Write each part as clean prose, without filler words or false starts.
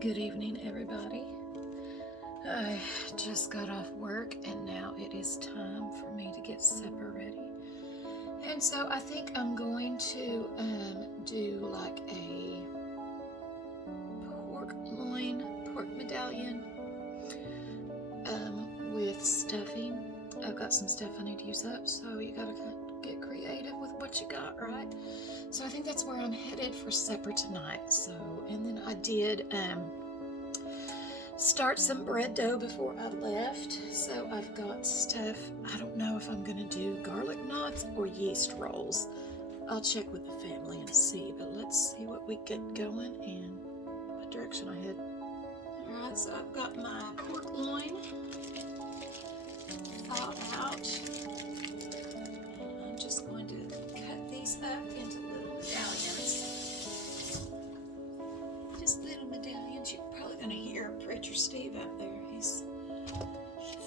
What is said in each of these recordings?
Good evening, everybody. I just got off work and now it is time for me to get supper ready. And so I think I'm going to do like a pork medallion with stuffing. I've got some stuff I need to use up, so you gotta get creative with what you got, right? So I think that's where I'm headed for supper tonight. So, and then I did start some bread dough before I left. So I've got stuff. I don't know if I'm gonna do garlic knots or yeast rolls. I'll check with the family and see, but let's see what we get going and what direction I head. All right, so I've got my pork loin thawed out. And I'm just going to cut these up into little medallions. Just little medallions. You're probably going to hear Preacher Steve out there. He's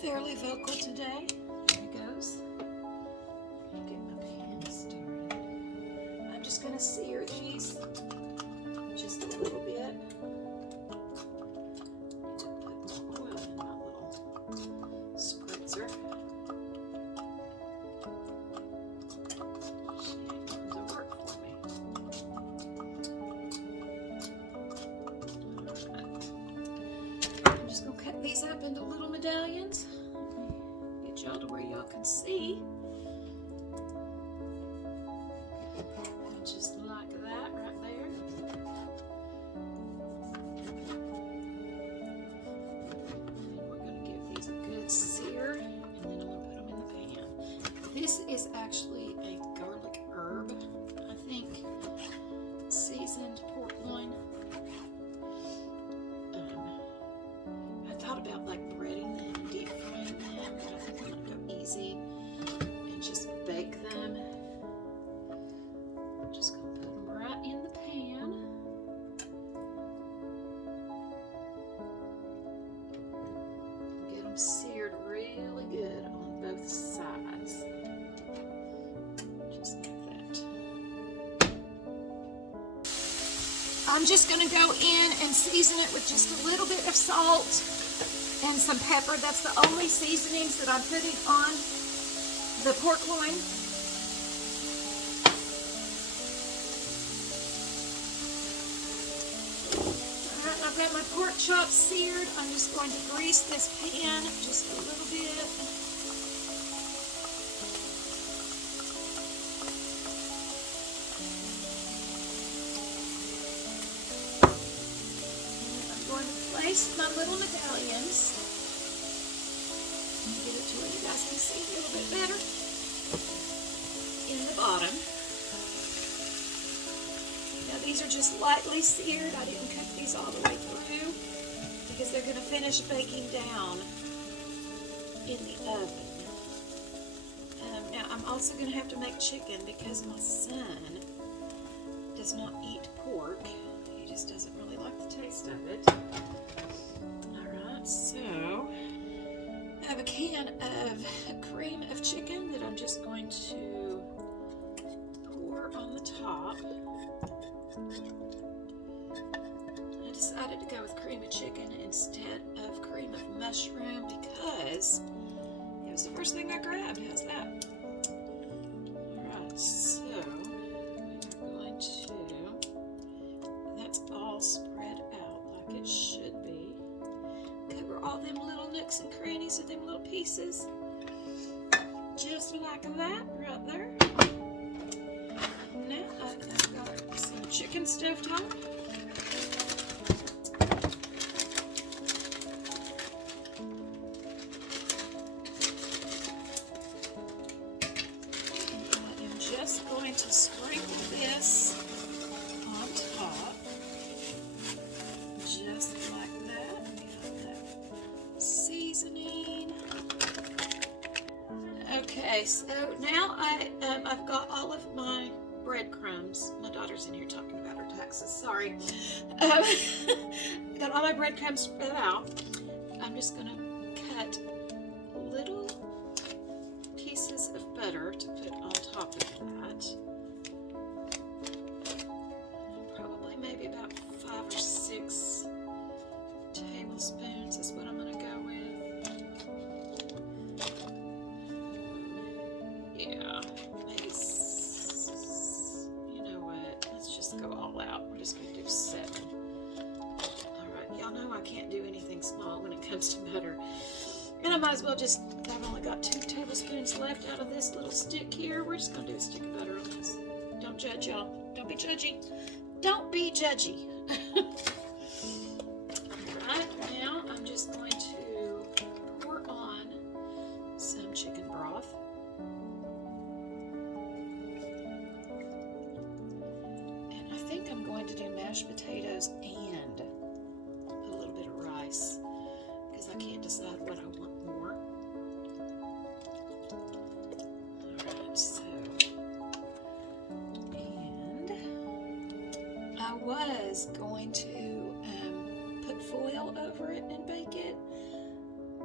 fairly vocal today. There he goes. Get my pan started. I'm just going to sear these just a little bit. Put oil in my little spritzer. These up into little medallions. Get y'all to where y'all can see. Just like that right there. And we're going to give these a good sear, and then I'm going to put them in the pan. This is actually a garlic herb, I think. Seasoned pork loin. About like breading them and deep frying them, but I think I'm going to go easy and just bake them. I'm just going to put them right in the pan. Get them seared really good on both sides. Just like that. I'm just going to go in and season it with just a little bit of salt and some pepper. That's the only seasonings that I'm putting on the pork loin. Alright, I've got my pork chops seared. I'm just going to grease this pan just a little bit. Place my little medallions. Let me get it to where you guys can see a little bit better. In the bottom. Now these are just lightly seared. I didn't cook these all the way through because they're going to finish baking down in the oven. Now I'm also going to have to make chicken because my son does not eat pork. He just doesn't really like the taste of it. So, I have a can of cream of chicken that I'm just going to pour on the top. I decided to go with cream of chicken instead of cream of mushroom because it was the first thing I grabbed. How's that? Alright, so we're going to, that's all spread out like it should be. Cover all them little nooks and crannies of them little pieces. Just like that right there. Now I've got some chicken stuffed on. And I am just going to sprinkle this on top. Just like that. Seasoning. Okay, so now I've got all of my breadcrumbs. My daughter's in here talking about her taxes. Sorry. Got all my breadcrumbs spread out. I'm just going to cut little pieces of butter to put on top of that. Probably maybe about 5 or 6 can't do anything small when it comes to butter. And I might as well just, I've only got 2 tablespoons left out of this little stick here. We're just going to do a stick of butter on this. Don't judge, y'all. Don't be judgy. Don't be judgy. Alright, now I'm just going to pour on some chicken broth. And I think I'm going to do mashed potatoes and a little bit of rice, because I can't decide what I want more. Alright, so, and I was going to put foil over it and bake it,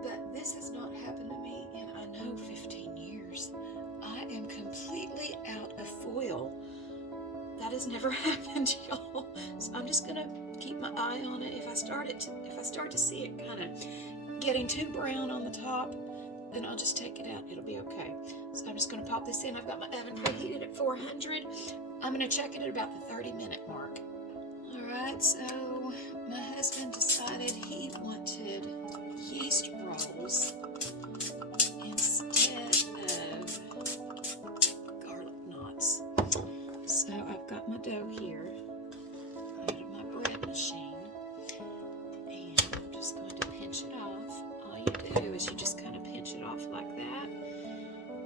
but this has not happened to me in, I know, 15 years. I am completely out of foil. That has never happened, y'all. So I'm just gonna keep my eye on it. If I start to see it kind of getting too brown on the top, then I'll just take it out. It'll be okay. So I'm just gonna pop this in. I've got my oven preheated at 400. I'm gonna check it at about the 30-minute mark. All right, so my husband decided he wanted yeast rolls instead of garlic knots. So I've got my dough here out of my bread machine, and I'm just going to pinch it off. All you do is you just kind of pinch it off like that,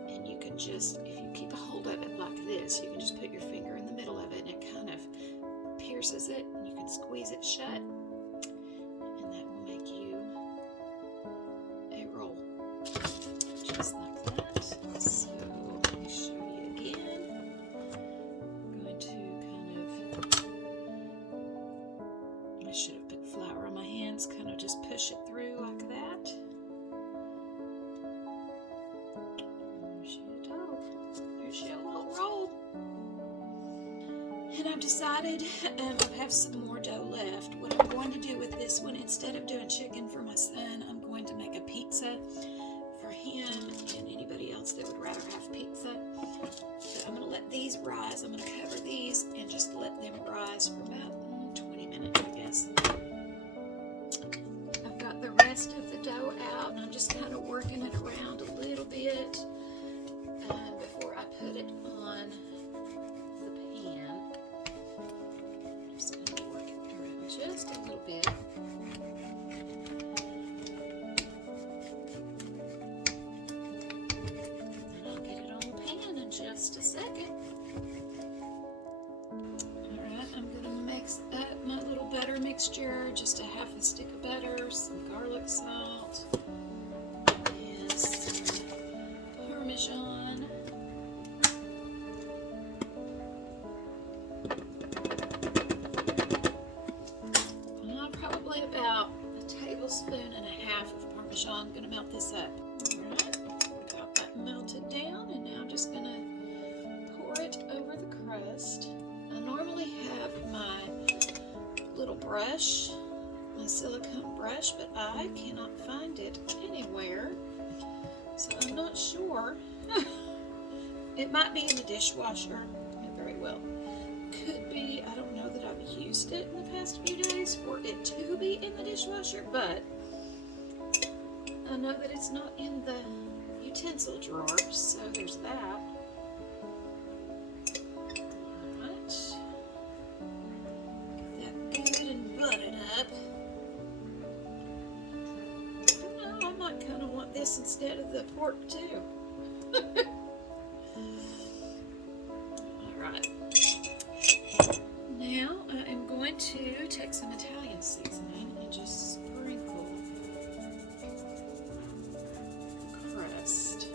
and you can just, if you keep a hold of it like this, you can just put your finger in the middle of it, and it kind of pierces it, and you can squeeze it shut, and that will make you a roll, just like that. So let me show you again. I'm going to kind of, I should have put flour on my hands, kind of just push it through like that. There's your dough. There's your little roll. And I've decided I have some more dough left. What I'm going to do with this one, instead of doing chicken for my son, I'm going to make a pizza for him and anybody else that would rather have pizza. So I'm going to let these rise. I'm going to cover these and just let them rise for about 20 minutes, I guess. I've got the rest of the dough out, and I'm just kind of working it around a little bit before I put it on the pan. Just going to work it around just a little bit. And I'll get it on the pan in just a second. Alright, I'm going to mix up my little butter mixture, just a half a stick of butter, some garlic salt, and some Parmesan. Probably about a tablespoon and a half of Parmesan. I'm going to melt this up. Alright, got that melted down, and now I'm just going to pour it over the crust. I normally have my little brush, my silicone brush, but I cannot find it anywhere, so I'm not sure. It might be in the dishwasher. It very well could be. I don't know that I've used it in the past few days for it to be in the dishwasher, but I know that it's not in the utensil drawer, so there's that. Alright. Get that good and buttered up. I don't know, I might kind of want this instead of the pork too. Alright. Now I am going to take some Italian seasoning and just sprinkle the crust.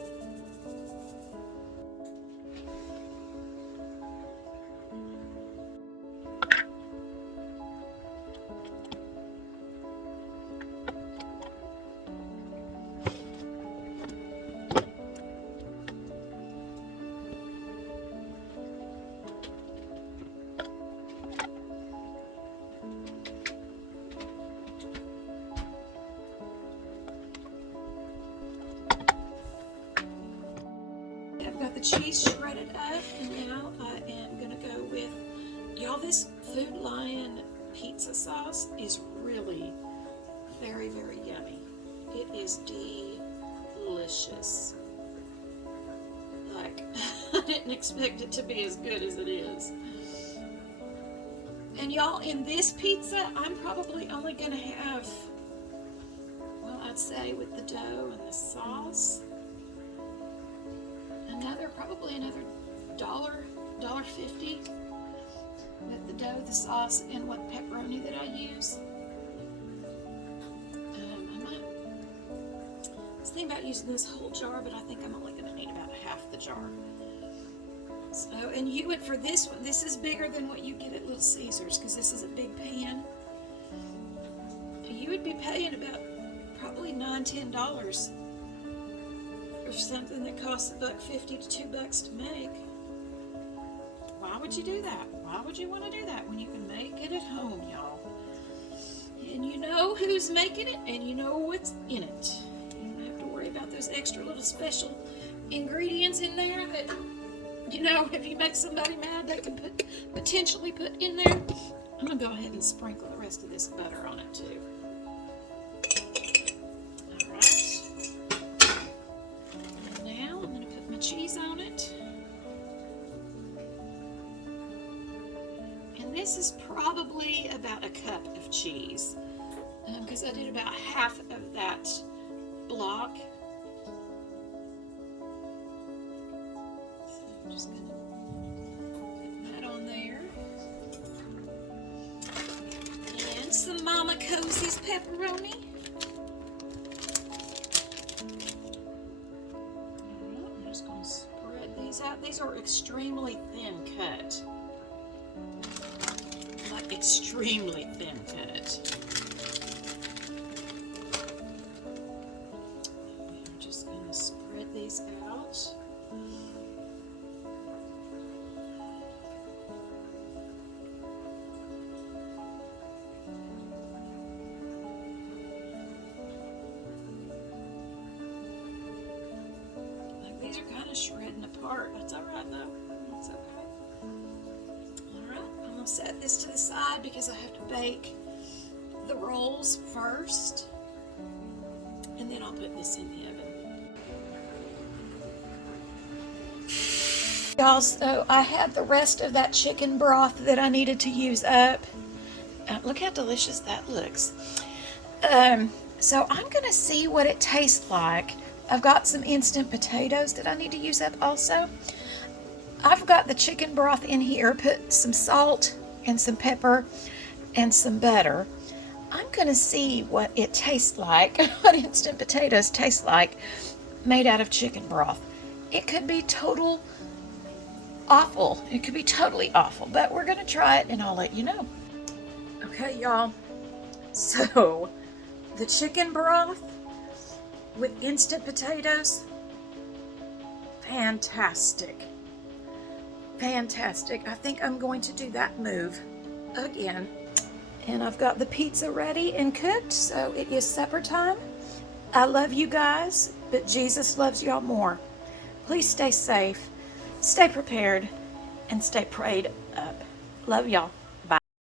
I've got the cheese shredded up, and now I am going to go with, y'all, this Food Lion pizza sauce is really very, very yummy. It is delicious. Like, I didn't expect it to be as good as it is. And y'all, in this pizza, I'm probably only going to have, well, I'd say with the dough and the sauce, probably another $1.50 with the dough, the sauce, and what pepperoni that I use. I was thinking about using this whole jar, but I think I'm only going to need about half the jar. So, and you would, for this one, this is bigger than what you get at Little Caesars, because this is a big pan. You would be paying about probably $9-10 for something that costs $1.50 to $2 to make. Why would you do that? Why would you want to do that when you can make it at home, y'all? And you know who's making it, and you know what's in it. You don't have to worry about those extra little special ingredients in there that, you know, if you make somebody mad, they can potentially put in there. I'm going to go ahead and sprinkle the rest of this butter on it too. Alright. And now I'm going to put my cheese on it. And this is probably about a cup of cheese, because I did about half of that block. I'm just going to put that on there. And some Mama Cosie's pepperoni. I'm just going to spread these out. These are extremely thin cut. Like extremely thin cut. I'm just going to spread these out. These are kind of shredding apart. That's alright though. That's okay. Alright, I'm going to set this to the side because I have to bake the rolls first. And then I'll put this in the oven. Y'all, so I had the rest of that chicken broth that I needed to use up. Look how delicious that looks. So I'm going to see what it tastes like. I've got some instant potatoes that I need to use up also. I've got the chicken broth in here, put some salt and some pepper and some butter. I'm going to see what it tastes like, what instant potatoes taste like made out of chicken broth. It could be total awful. It could be totally awful, but we're going to try it and I'll let you know. Okay, y'all. So, the chicken broth with instant potatoes, fantastic. Fantastic. I think I'm going to do that move again. And I've got the pizza ready and cooked, so it is supper time. I love you guys, but Jesus loves y'all more. Please stay safe, stay prepared, and stay prayed up. Love y'all.